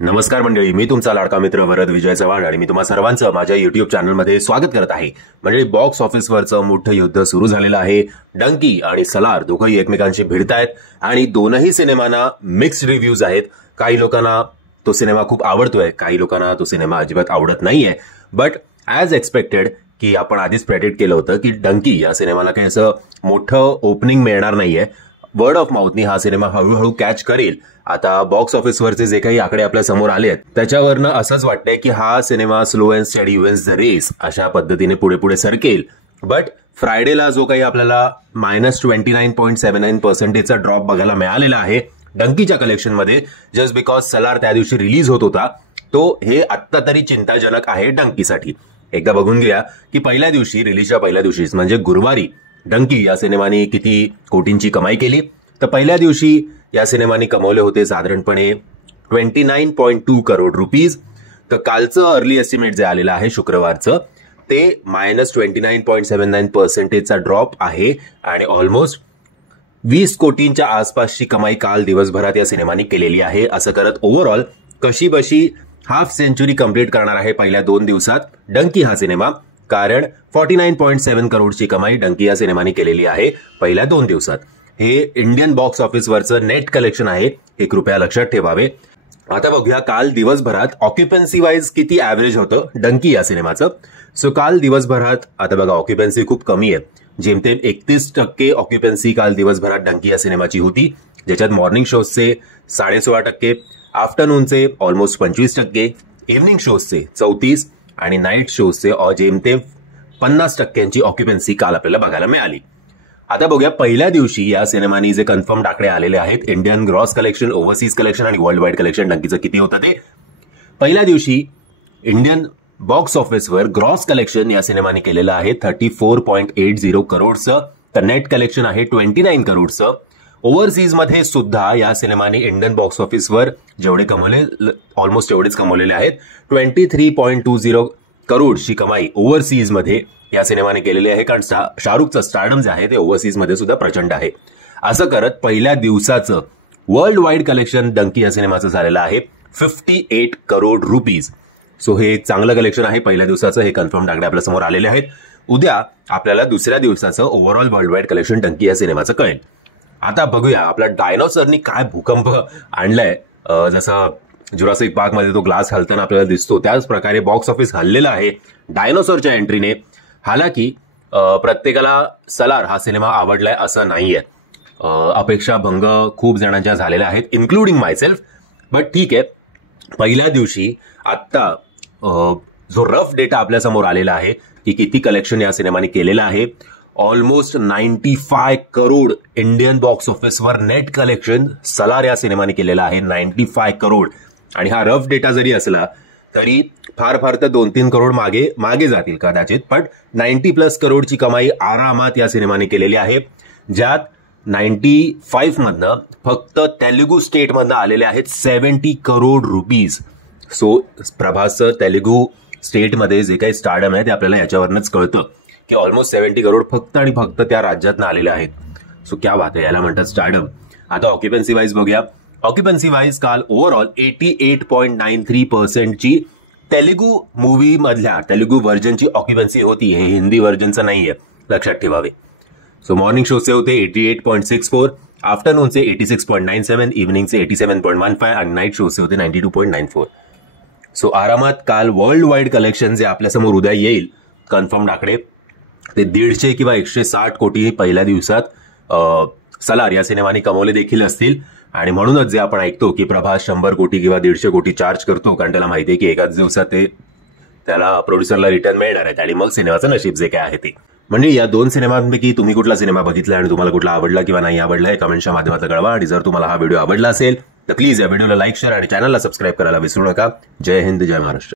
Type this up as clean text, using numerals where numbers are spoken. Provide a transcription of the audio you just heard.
नमस्कार मंडळी, मी तुमचा लाडका मित्र वरद विजय चव्हाण आणि मी तुम्हा सर्वांचं माझ्या युट्यूब चॅनलमध्ये स्वागत करत आहे. म्हणजे बॉक्स ऑफिसवरचं मोठं युद्ध सुरू झालेलं आहे. डंकी आणि सलार दोघंही एकमेकांशी भिडतायत आणि दोनही सिनेमांना मिक्स्ड रिव्ह्यूज आहेत. काही लोकांना तो सिनेमा खूप आवडतोय, काही लोकांना तो सिनेमा अजिबात आवडत नाहीये. बट ॲज एक्सपेक्टेड की आपण आधीच प्रेडिक्ट केलं होतं की डंकी या सिनेमाला काही असं मोठं ओपनिंग मिळणार नाहीये. वर्ड ऑफ माउथनी हा सिनेमा हळूहळू कॅच करेल. आता बॉक्स ऑफिसवरचे जे काही आकडे आपल्या समोर आले आहेत त्याच्यावरनं असंच वाटतंय की हा cinema slow and steady wins the race अशा पद्धतीने पुढे पुढे सरकेल. बट फ्रायडेला जो काही आपल्याला -29.79% ड्रॉप बघायला मिळालेला आहे डंकीच्या कलेक्शनमध्ये, जस्ट बिकॉज सलार त्या दिवशी रिलीज होत होता, तो हे आत्ता तरी चिंताजनक आहे डंकीसाठी. एकदा बघून घ्या की पहिल्या दिवशी, रिलीजच्या पहिल्या दिवशीच म्हणजे गुरुवारी, डंकी या सिनेमाने किती कोटींची कमाई केली. तर पहिल्या दिवशी या सिनेमाने कमवले होते साधारणपणे 29.2 करोड रुपीज. तर कालचं अर्ली एस्टिमेट जे आलेलं आहे शुक्रवारचं ते -29.79% ड्रॉप आहे आणि ऑलमोस्ट 20 कोटींच्या आसपासची कमाई काल दिवसभरात या सिनेमाने केलेली आहे. असं करत ओव्हरऑल कशी बशी हाफ सेंचुरी कंप्लीट करणार आहे पहिल्या 2 दिवसात डंकी हा सिनेमा. कारण 49.7 करोडची कमाई डंकी या सिनेमाने केलेली आहे पहिल्या 2 दिवसात. हे इंडियन बॉक्स ऑफिसवरचं नेट कलेक्शन आहे, हे कृपया लक्षात ठेवावे. आता बघूया काल दिवसभरात ऑक्युपन्सी वाईज किती ऍव्हरेज होतं डंकी या सिनेमाचं. सो काल दिवसभरात, आता बघा ऑक्युपन्सी खूप कमी आहे, जेमतेम 31% ऑक्युपन्सी काल दिवसभरात डंकी या सिनेमाची होती, ज्याच्यात मॉर्निंग शोजचे 16.5%, आफ्टरनूनचे ऑलमोस्ट 25%, इव्हनिंग शोजचे 34% आणि नाईट शोजचे जेमतेम 50% ऑक्युपन्सी काल आपल्याला बघायला मिळाली. आता बघूया पहिल्या दिवशी या सिनेमाने जे कन्फर्म आकडे आलेले आहेत, Indian gross collection, overseas collection आणि वर्ल्ड वाईड कलेक्शन डंकीचं किती होतं ते. पहिल्या दिवशी इंडियन बॉक्स ऑफिसवर ग्रॉस कलेक्शन या सिनेमाने केलेलं आहे 34.80 करोडचं. तर नेट कलेक्शन आहे 29 करोडचं. ओव्हरसीज मध्ये सुद्धा या सिनेमाने इंडियन बॉक्स ऑफिसवर जेवढे कमवले, ऑलमोस्ट एवढेच कमवलेले आहेत. 23.20 करोडची कमाई ओव्हरसीज मध्ये या सिनेमाने केलेली आहे. कारण शाहरुखचं स्टारडम जे आहे ते ओव्हरसीज मध्ये सुद्धा प्रचंड आहे. असं करत पहिल्या दिवसाचं वर्ल्ड वाईड कलेक्शन डंकी या सिनेमाचं झालेलं आहे 58 करोड रुपीज. सो हे चांगलं कलेक्शन आहे पहिल्या दिवसाचं. हे कन्फर्म आकडे आपल्या समोर आलेले आहेत. उद्या आपल्याला दुसऱ्या दिवसाचं ओव्हरऑल वर्ल्ड वाईड कलेक्शन डंकी या सिनेमाचं कळेल. आता बघूया आपल्या डायनोसॉरनी काय भूकंप आणलाय. जसं जुरासिक पार्क मध्ये तो ग्लास हलताना आपल्याला दिसतो, त्याच प्रकारे बॉक्स ऑफिस हललेलं आहे डायनोसॉरच्या एंट्रीने. हालाकी प्रत्येकाला सलार हा सिनेमा आवडलाय असं नाहीये. अपेक्षाभंग खूप जणांच्या झालेल्या आहेत, इन्क्लुडिंग मायसेल्फ. बट ठीक आहे, पहिल्या दिवशी आत्ता जो रफ डेटा आपल्या समोर आलेला आहे की किती कलेक्शन या सिनेमाने केलेलं आहे, ऑलमोस्ट 95 करोड इंडियन बॉक्स ऑफिसवर नेट कलेक्शन सलार या सिनेमाने केलेलं आहे. 95 करोड. आणि हा रफ डेटा जरी असला तरी फार फार तर 2-3 करोड मागे जातील कदाचित. पण 90+ करोडची कमाई आरामात या सिनेमाने केलेली आहे, ज्यात 95 मधनं फक्त तेलुगू स्टेटमधनं आलेले आहेत 70 करोड रुपीज. सो प्रभासचं तेलुगू स्टेटमध्ये जे काही स्टारडम आहे ते आपल्याला याच्यावरनच कळतं की ऑलमोस्ट 70 करोड फक्त आणि फक्त त्या राज्यातनं आलेले आहेत. सो क्या बात आहे, याला म्हणतात स्टारडम. आता ऑक्युपन्सी वाईज बघूया. ऑक्युपन्सी वाईज काल ओव्हरऑल 88.93% तेलुगू मूव्ही मधल्या तेलुगू व्हर्जनची ऑक्युपन्सी होती. हे हिंदी व्हर्जनचं नाहीये, लक्षात ठेवावे. सो मॉर्निंग शोचे होते 88.64, आफ्टरनूनचे 86.97, इव्हनिंगचे 87.15 आणि नाईट शोचे होते 92.94. सो आरामात काल वर्ल्ड वाईड कलेक्शन जे आपल्यासमोर उद्या येईल कन्फर्म आकडे, ते 150 किंवा 160 कोटी पहिल्या दिवसात सलार या सिनेमाने कमवले देखील असतील. आणि म्हणूनच जे आपण ऐकतो की प्रभास 100 कोटी किंवा 150 कोटी चार्ज करतो, कारण त्याला माहिती आहे की एकाच दिवसात ते त्याला प्रोड्युसरला रिटर्न मिळणार आहे आणि मग सिनेमाचं नशीब जे काय आहे ते. म्हणजे या 2 सिनेमांपैकी तुम्ही कुठला सिनेमा बघितला आणि तुम्हाला कुठला आवडला किंवा नाही आवडला हे कमेंटच्या माध्यमातून कळवा. आणि जर तुम्हाला हा व्हिडिओ आवडला असेल तर प्लीज या व्हिडिओला लाईक, शेअर आणि चॅनलला सबस्क्राईब करायला विसरू नका. जय हिंद, जय महाराष्ट्र.